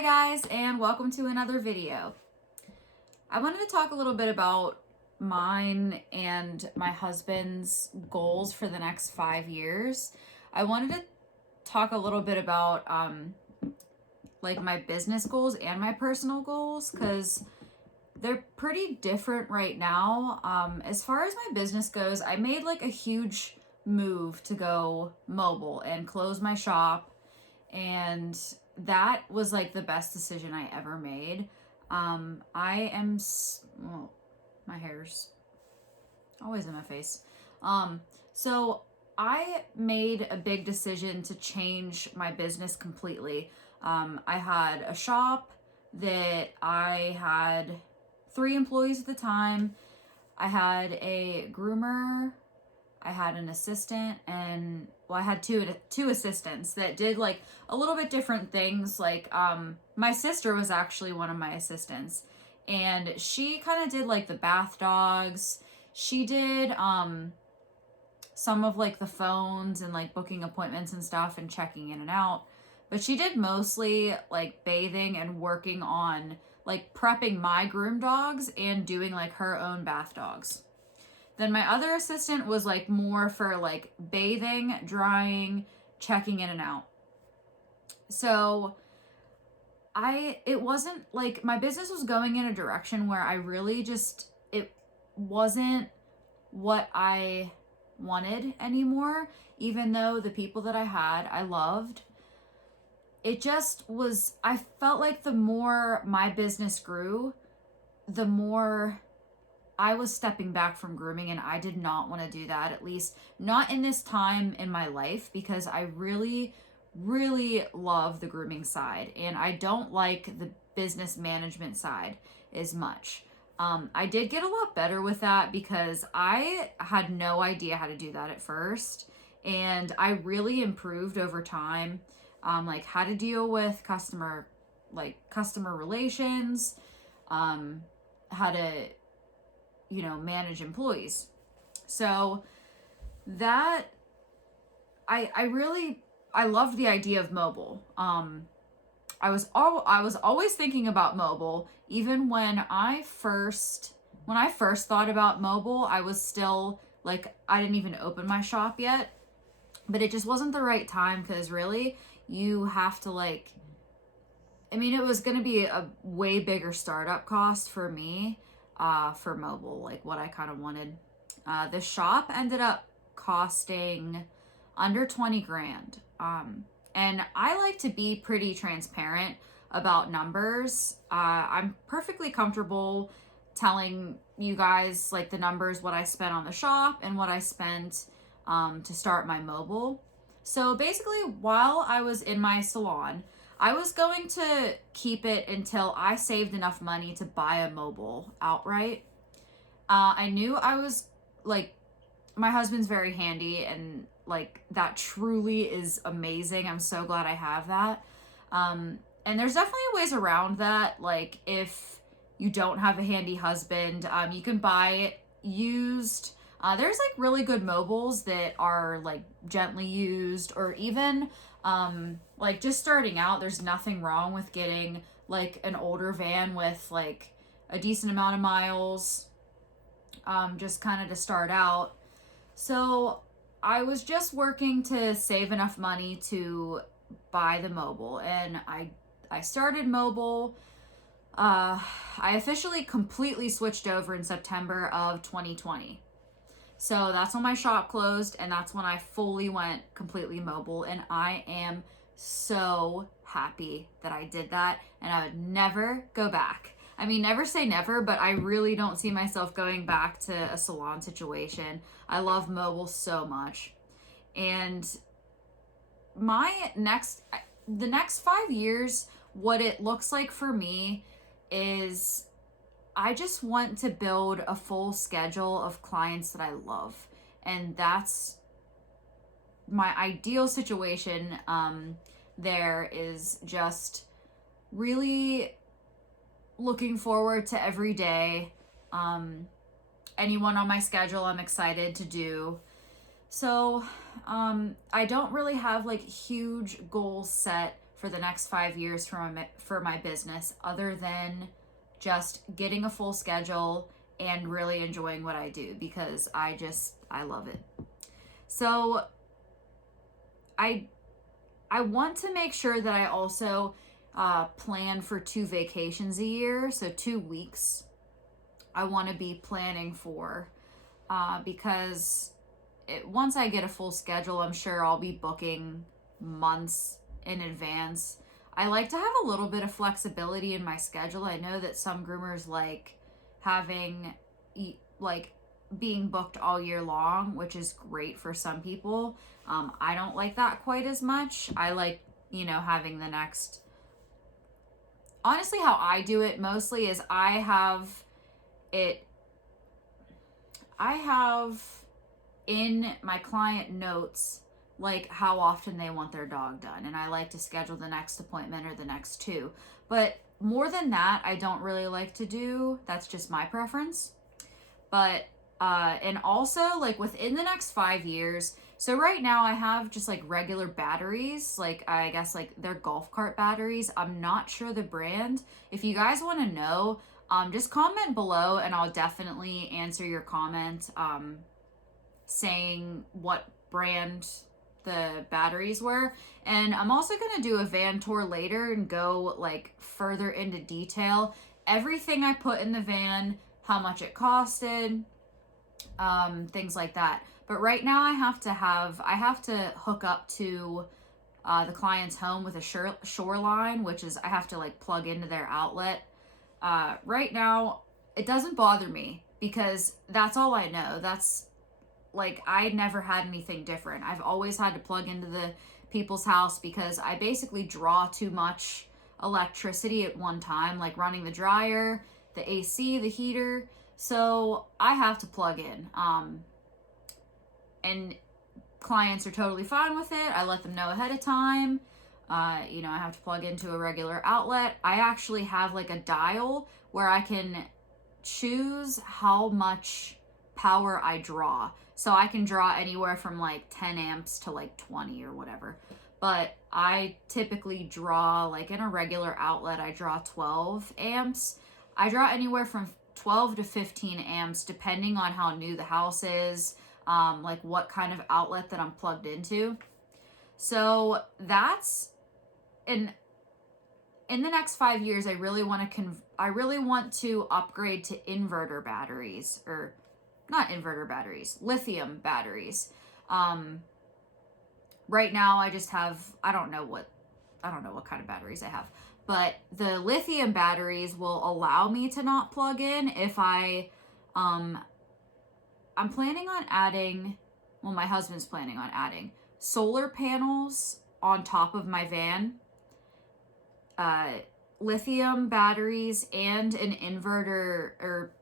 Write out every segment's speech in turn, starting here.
Hi guys, and welcome to another video. I wanted to talk a little bit about mine and my husband's goals for the next 5 years. I wanted to talk a little bit about like my business goals and my personal goals because they're pretty different right now. As far as my business goes, I made like a huge move to go mobile and close my shop, and that was like the best decision I ever made. Well, my hair's always in my face. So I made a big decision to change my business completely. I had a shop that I had 3 employees at the time. I had a groomer, I had an assistant, and I had two assistants that did like a little bit different things. Like my sister was actually one of my assistants, and she kind of did like the bath dogs. She did some of like the phones and like booking appointments and stuff and checking in and out. But she did mostly like bathing and working on like prepping my groom dogs and doing like her own bath dogs. Then my other assistant was like more for like bathing, drying, checking in and out. So it wasn't like my business was going in a direction where I really it wasn't what I wanted anymore, even though the people that I had, I loved. It just was, I felt like the more my business grew, the more I was stepping back from grooming, and I did not want to do that, at least not in this time in my life, because I really, really love the grooming side and I don't like the business management side as much. I did get a lot better with that because I had no idea how to do that at first, and I really improved over time. Like how to deal with customer relations, how to manage employees. So that I loved the idea of mobile. I was always thinking about mobile. Even when I first thought about mobile, I was still like, I didn't even open my shop yet, but it just wasn't the right time, because really you have to it was going to be a way bigger startup cost for me for mobile, like what I kind of wanted. The shop ended up costing under 20 grand. And I like to be pretty transparent about numbers. I'm perfectly comfortable telling you guys like the numbers, what I spent on the shop and what I spent to start my mobile. So basically, while I was in my salon, I was going to keep it until I saved enough money to buy a mobile outright. I knew I was like, my husband's very handy, and like that truly is amazing. I'm so glad I have that. And there's definitely ways around that. Like if you don't have a handy husband, you can buy it used. There's like really good mobiles that are like gently used, or even like just starting out. There's nothing wrong with getting like an older van with like a decent amount of miles, just kind of to start out. So I was just working to save enough money to buy the mobile, and I started mobile. I officially completely switched over in September of 2020. So that's when my shop closed, and that's when I fully went completely mobile, and I am so happy that I did that, and I would never go back. I mean, never say never, but I really don't see myself going back to a salon situation. I love mobile so much. And the next 5 years, what it looks like for me is I just want to build a full schedule of clients that I love. And that's my ideal situation. There is just really looking forward to every day. Anyone on my schedule, I'm excited to do. So I don't really have like huge goals set for the next 5 years for my business, other than just getting a full schedule and really enjoying what I do, because I love it. So I want to make sure that I also plan for 2 vacations a year. So 2 weeks I want to be planning for, because once I get a full schedule, I'm sure I'll be booking months in advance. I like to have a little bit of flexibility in my schedule. I know that some groomers like having like being booked all year long, which is great for some people. I don't like that quite as much. I like, having the next, honestly, how I do it mostly is I have in my client notes like how often they want their dog done, and I like to schedule the next appointment or the next 2. But more than that, I don't really like to do. That's just my preference. But and also, like, within the next 5 years, so right now I have just like regular batteries, like I guess like they're golf cart batteries. I'm not sure the brand. If you guys want to know, just comment below and I'll definitely answer your comment, saying what brand the batteries were. And I'm also going to do a van tour later and go like further into detail, everything I put in the van, how much it costed, things like that. But right now I have to hook up to the client's home with a shoreline, which is I have to like plug into their outlet. Right now it doesn't bother me because that's all I know. That's like, I never had anything different. I've always had to plug into the people's house because I basically draw too much electricity at one time, like running the dryer, the AC, the heater. So I have to plug in. And clients are totally fine with it. I let them know ahead of time. I have to plug into a regular outlet. I actually have like a dial where I can choose how much power I draw. So I can draw anywhere from like 10 amps to like 20 or whatever. But I typically draw, like in a regular outlet, I draw 12 amps. I draw anywhere from 12 to 15 amps depending on how new the house is, like what kind of outlet that I'm plugged into. So that's in the next 5 years, I really want to upgrade to inverter batteries, or not inverter batteries, lithium batteries. Right now I just have, I don't know what kind of batteries I have, but the lithium batteries will allow me to not plug in if I'm planning on adding, well, my husband's planning on adding solar panels on top of my van, lithium batteries, and an inverter, or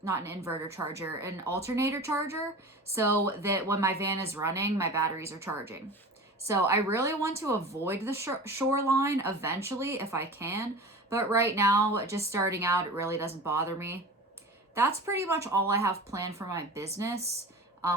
not an inverter charger, an alternator charger, so that when my van is running, my batteries are charging. So I really want to avoid the shoreline eventually if I can, but right now, just starting out, it really doesn't bother me. That's pretty much all I have planned for my business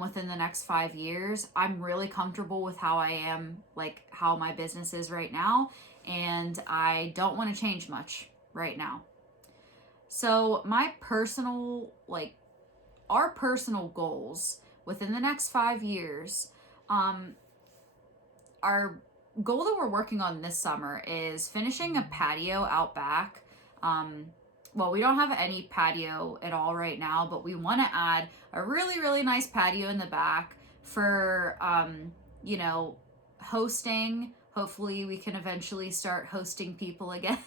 within the next 5 years. I'm really comfortable with how I am, like how my business is right now, and I don't want to change much right now. So our personal goals within the next 5 years, our goal that we're working on this summer is finishing a patio out back. Well, we don't have any patio at all right now, but we want to add a really, really nice patio in the back for, hosting. Hopefully we can eventually start hosting people again.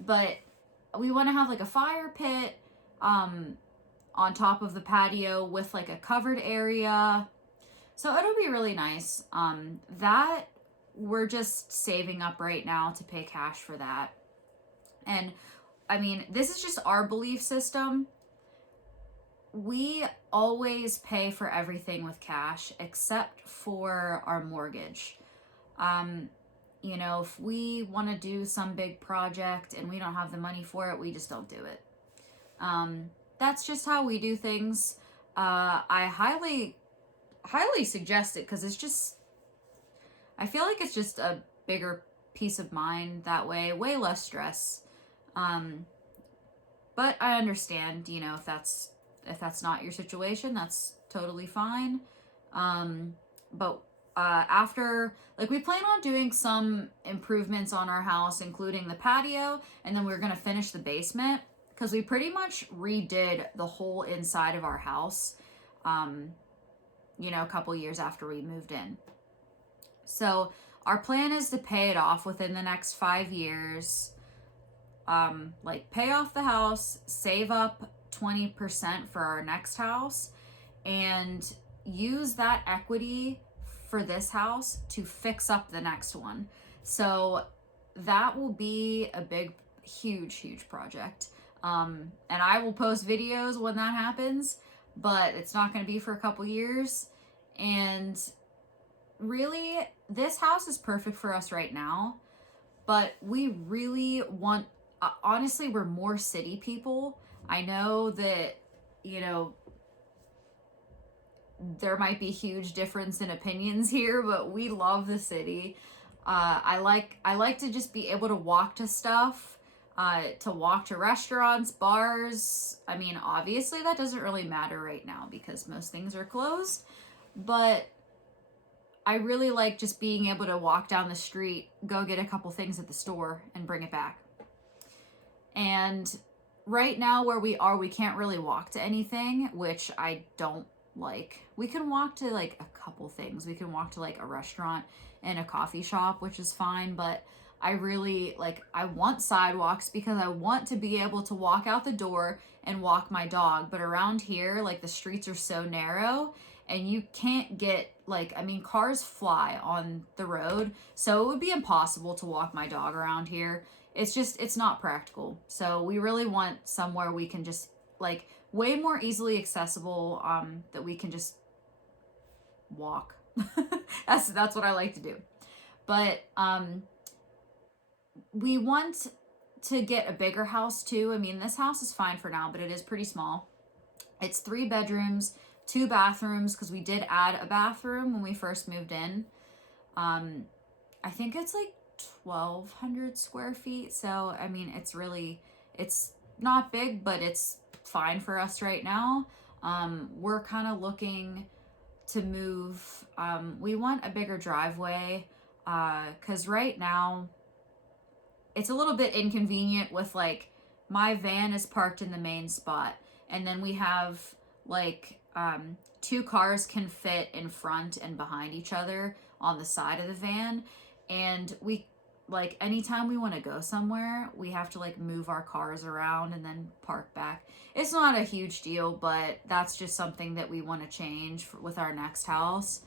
But we want to have like a fire pit on top of the patio with like a covered area. So it'll be really nice. That we're just saving up right now to pay cash for that. And I mean, this is just our belief system. We always pay for everything with cash except for our mortgage. If we want to do some big project and we don't have the money for it, we just don't do it. That's just how we do things. I highly suggest it because it's just, I feel like it's just a bigger peace of mind that way less stress. Um, but I understand, you know, if that's not your situation, that's totally fine. But after, like, we plan on doing some improvements on our house, including the patio, and then we're gonna finish the basement because we pretty much redid the whole inside of our house. You know, a couple years after we moved in. So our plan is to pay it off within the next 5 years. Like, pay off the house, save up 20% for our next house, and use that equity for this house to fix up the next one. So that will be a big, huge project. And I will post videos when that happens, but it's not going to be for a couple years. And really, this house is perfect for us right now, but we really want, honestly, we're more city people. I know that, you know, there might be huge difference in opinions here, but we love the city. I like to just be able to walk to stuff, to walk to restaurants, bars. I mean, obviously that doesn't really matter right now because most things are closed, but I really like just being able to walk down the street, go get a couple things at the store, and bring it back. And right now where we are, we can't really walk to anything, which I don't like. We can walk to like a couple things. We can walk to like a restaurant and a coffee shop, which is fine, but I really like, I want sidewalks because I want to be able to walk out the door and walk my dog. But around here, like, the streets are so narrow and you can't get, like, I mean, cars fly on the road, so it would be impossible to walk my dog around here. It's not practical. So we really want somewhere we can just, like, way more easily accessible, that we can just walk. That's what I like to do. But we want to get a bigger house too. I mean, this house is fine for now, but it is pretty small. It's 3 bedrooms, 2 bathrooms, because we did add a bathroom when we first moved in. I think it's like 1,200 square feet. So, I mean, it's not big, but it's fine for us right now. We're kind of looking to move. We want a bigger driveway, because right now it's a little bit inconvenient with, like, my van is parked in the main spot, and then we have like 2 cars can fit in front and behind each other on the side of the van, and we, like, anytime we want to go somewhere, we have to, like, move our cars around and then park back. It's not a huge deal, but that's just something that we want to change with our next house.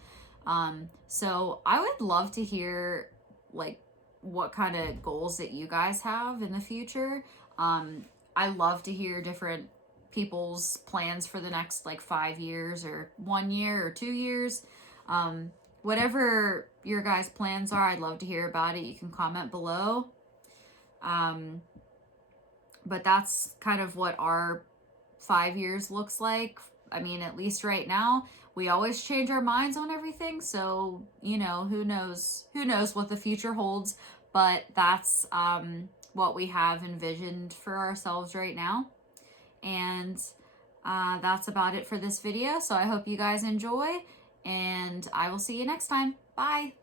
So I would love to hear, like, what kind of goals that you guys have in the future. I love to hear different people's plans for the next, like, 5 years or 1 year or 2 years. Whatever your guys' plans are, I'd love to hear about it. You can comment below. But that's kind of what our 5 years looks like. I mean, at least right now, we always change our minds on everything. So, you know, who knows what the future holds, but that's what we have envisioned for ourselves right now. And that's about it for this video. So I hope you guys enjoy, and I will see you next time. Bye.